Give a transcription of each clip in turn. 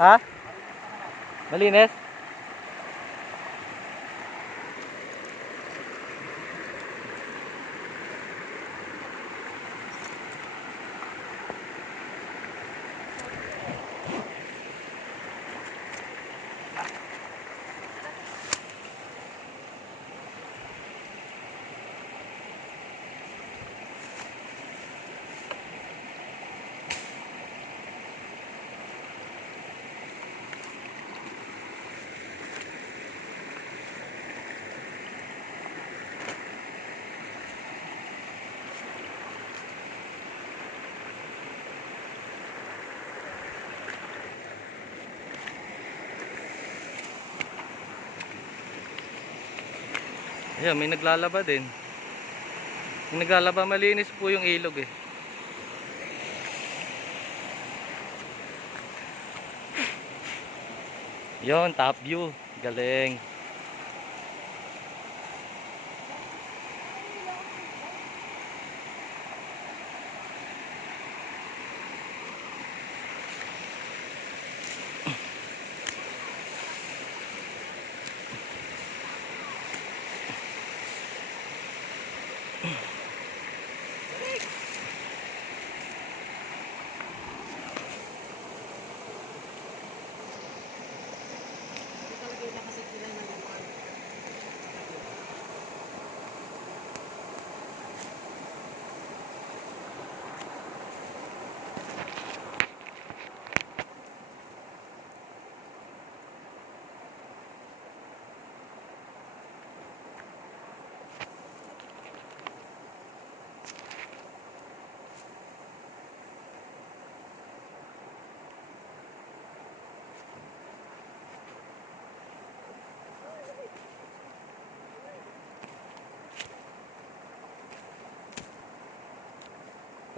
Ha? Malinis? Ayan, may naglalaba din. May naglalaba, malinis po yung ilog eh. Yon, top view. Galing.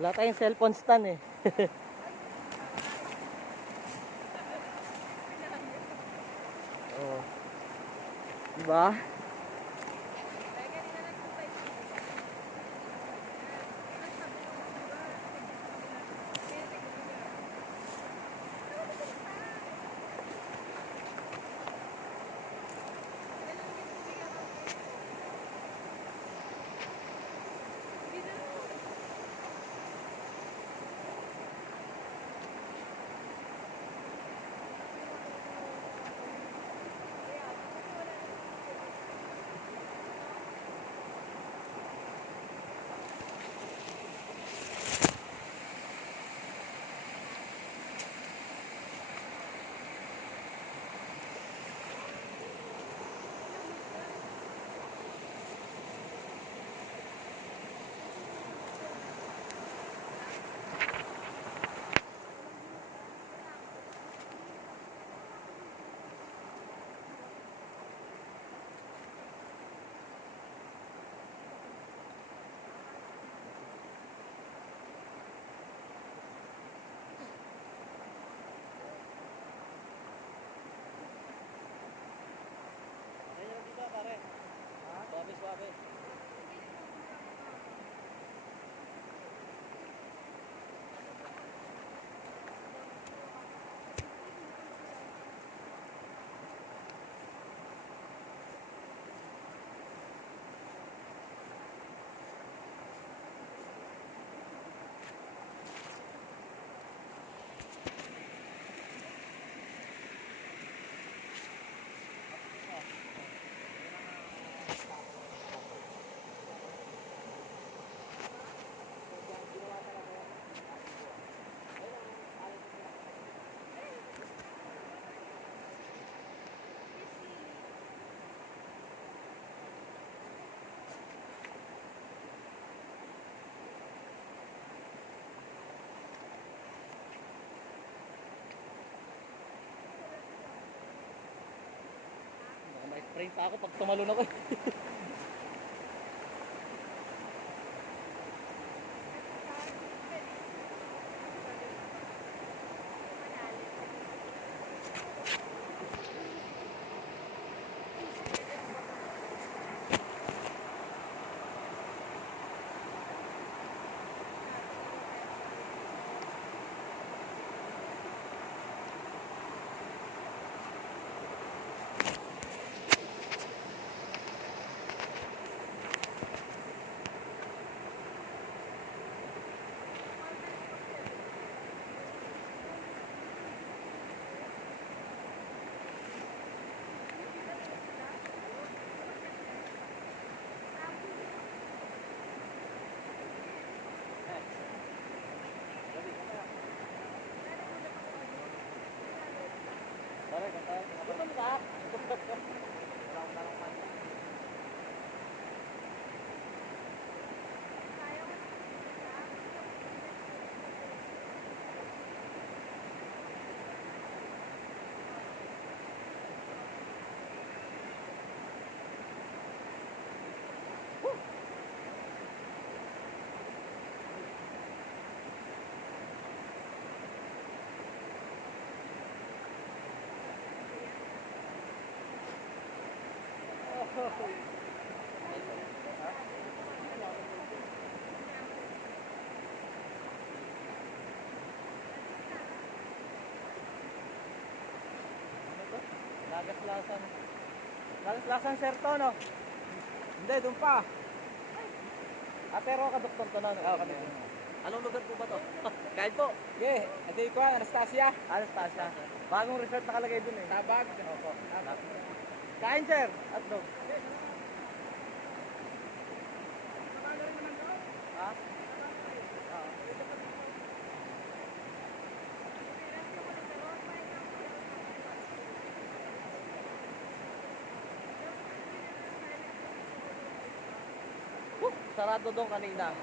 Wala tayong cellphone stand eh. Oh. Diba? Suave. May spray pa ako pag tumalon ako. Lagas-lasan. Lagas-lasan sir to, no? Hindi, doon pa. Pero kadukton to na. Oo, kadukton. Anong lugar po ba to? Kahit po. Okay, ito ko, Anastasia. Anastasia. Bagong resort nakalagay dun eh. Tabag. Opo. Kain sir. At dog. Ha? Sarado doon kanina.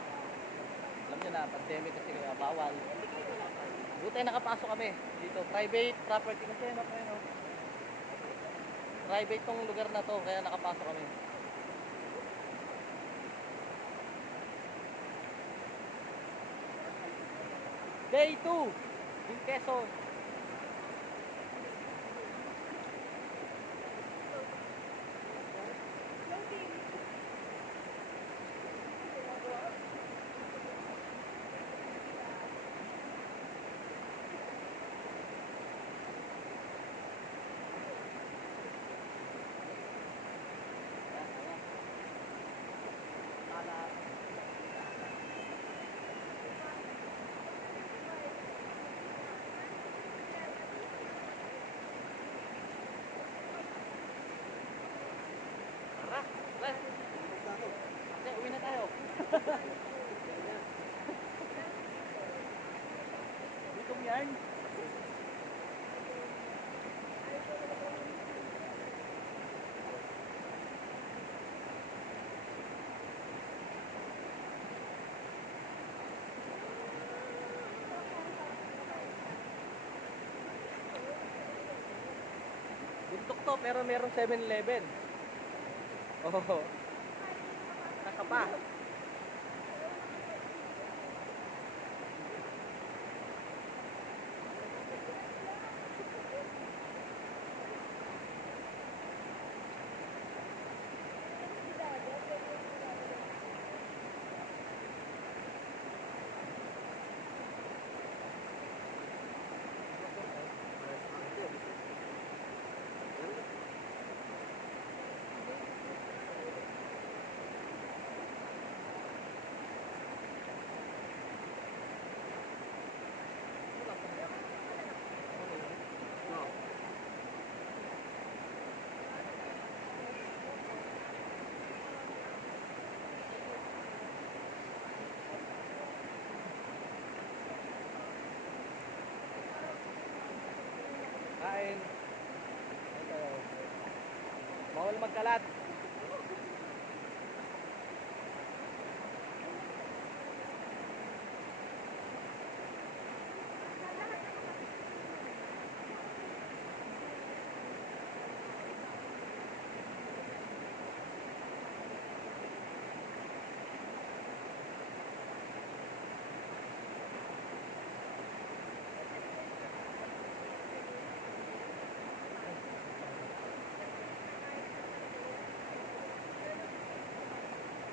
Alam niyo na, pandemic kasi kaya bawal. Buti nakapasok kami dito. Private property kasi no, no? Private tong lugar na to, kaya nakapasok kami. Day 2 in Quezon. Tara, tara. Ate, uwi na tayo. Itong yan. Buntok to, pero merong 7-Eleven. Oh. Saka pa. Kain. Ito. Bawal magkalat.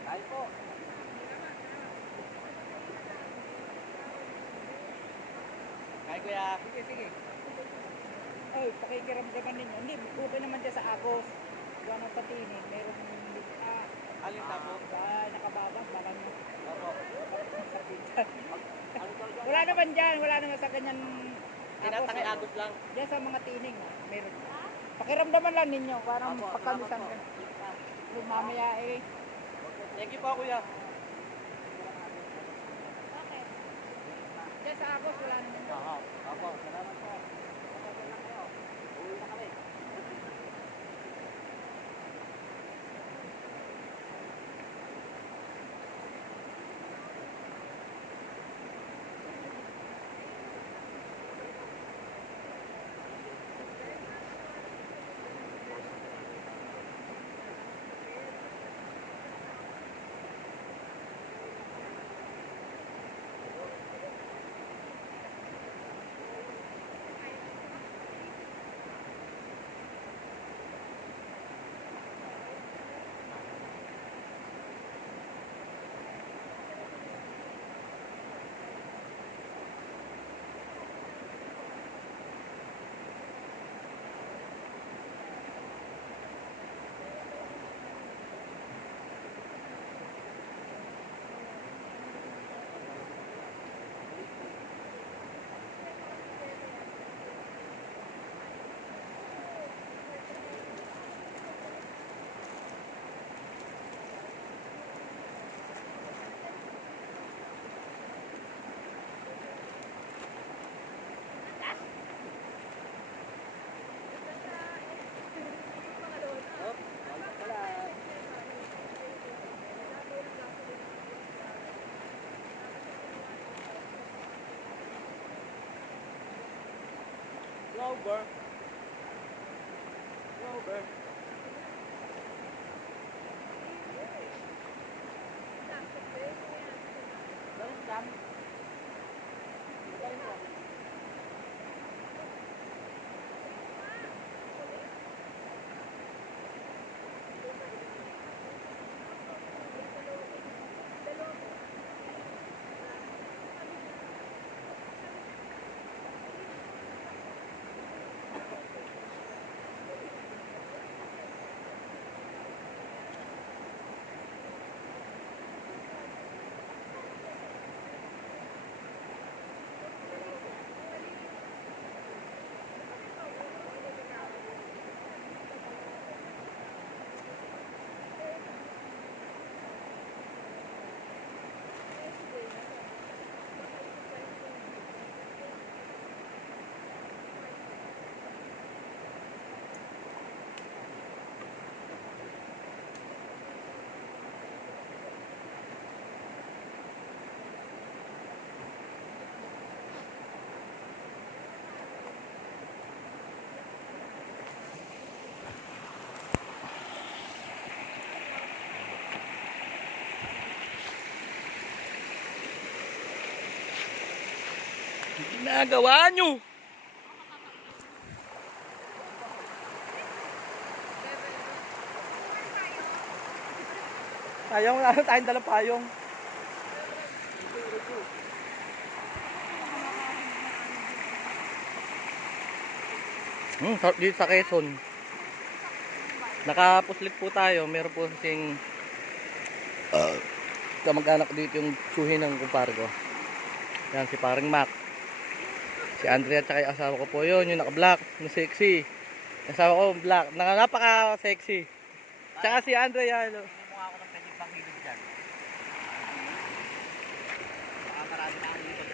Kain po. Kain kuya. Sige, sige. Ay, pakikiramdaman ninyo. Hindi, okay naman dyan sa Agos. Diyan ang patinin. Merong Alin tapo? nakababang, baka nyo. Opo. Wala naman dyan, wala naman sa ganyan. Tinatangay agos lang. Diyan sa mga tining, meron. Pakiramdaman lang ninyo, parang Opo, pagkamisan salamat ka. po. Kung mamaya eh. Thank you po kuya. Diyan sa Agos, wala naman. Oo. Opo. Salamat po. Uwi na kami. Over. Over. Galing jam. Galing jam. Ginagawa nyo! Payong, wala na tayong dalang payong. Dito sa Quezon. Nakapuslit po tayo. Meron po kasing kamag-anak dito yung suhi ng kumpare ko. Yan si paring Mac. Si Andrea at saka yung asawa ko po yun. Yung naka-black, yung sexy. Yung asawa ko black. Napaka-sexy. Tsaka si Andrea. Ano. Hindi mo ako ng pwede pang hilig dyan. Baka marami na ang hilig.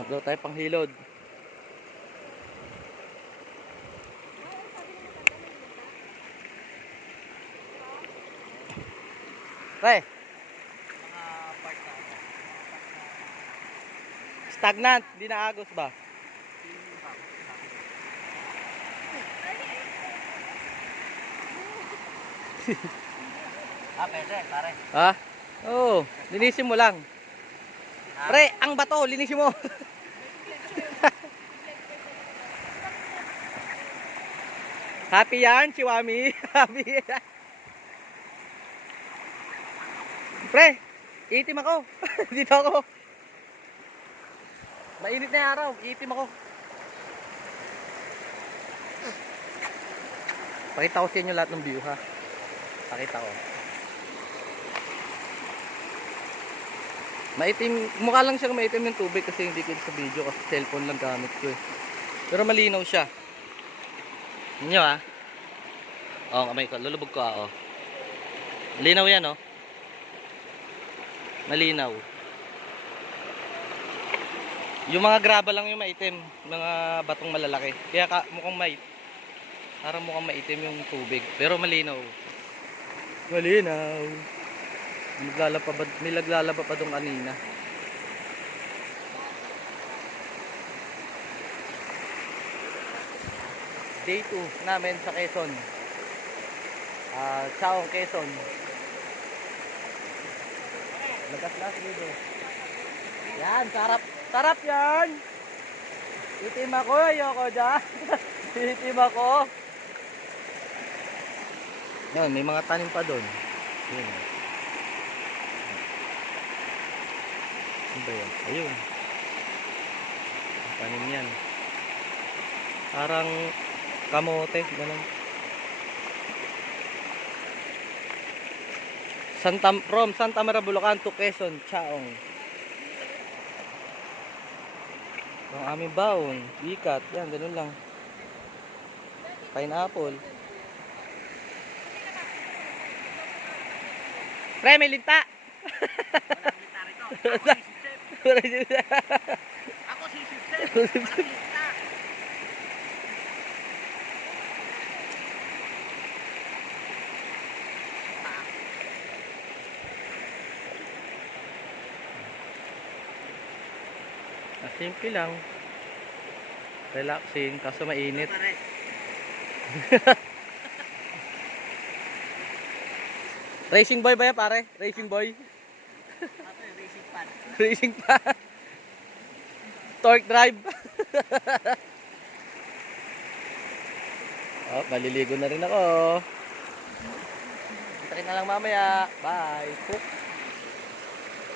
Maglaw tayo pang hilod. Pre, Mga part na ano. stagnant, hindi na agos ba? Pwede, pare. Ha? Oo, linisin mo lang. Pre, ang bato, linisin mo. Happy yan, Chiwami. Happy. Pre, itim ako. Dito ako. Mainit na yung araw, itim ako. Pakita ko sa inyo lahat ng view ha. Pakita ko. Maitim, mukha lang siyang maitim yung tubig kasi hindi ko sa video kasi cellphone lang gamit ko eh. Pero malinaw siya. Inyo ha. Oh, kamay ko, lulubog ko oh. Malinaw yan oh. Malinaw. Yung mga graba lang yung maitim, mga batong malalaki. Kaya mukhang parang mukhang maitim yung tubig, pero malinaw. Malinaw. May naglalaba pa doon kanina. Day 2 namin sa Quezon. Chaong Quezon. Lagas-las dito. Yan, sarap. Sarap yan. Itim ako, ayoko dyan. Itim ako. Yan, may mga tanim pa doon. Yun. Ano ba yan? Ayun. Tanim yan. Parang kamote. Ganun. From Santa Maria, Bulacan to Quezon, Chaong. Ang aming baon, ikat, yan, ganun lang. Pineapple. Pre, may linta! Walang linta rito. Ako si Chef. Ako si Chef. Walang linta. Simple lang. Relaxing, kaso mainit. Pare. Racing boy ba yan pare? Racing boy? Ate, racing pan. Racing pa. Torque drive. Oh, maliligo na rin ako. Kita na lang mamaya. Bye. Cook.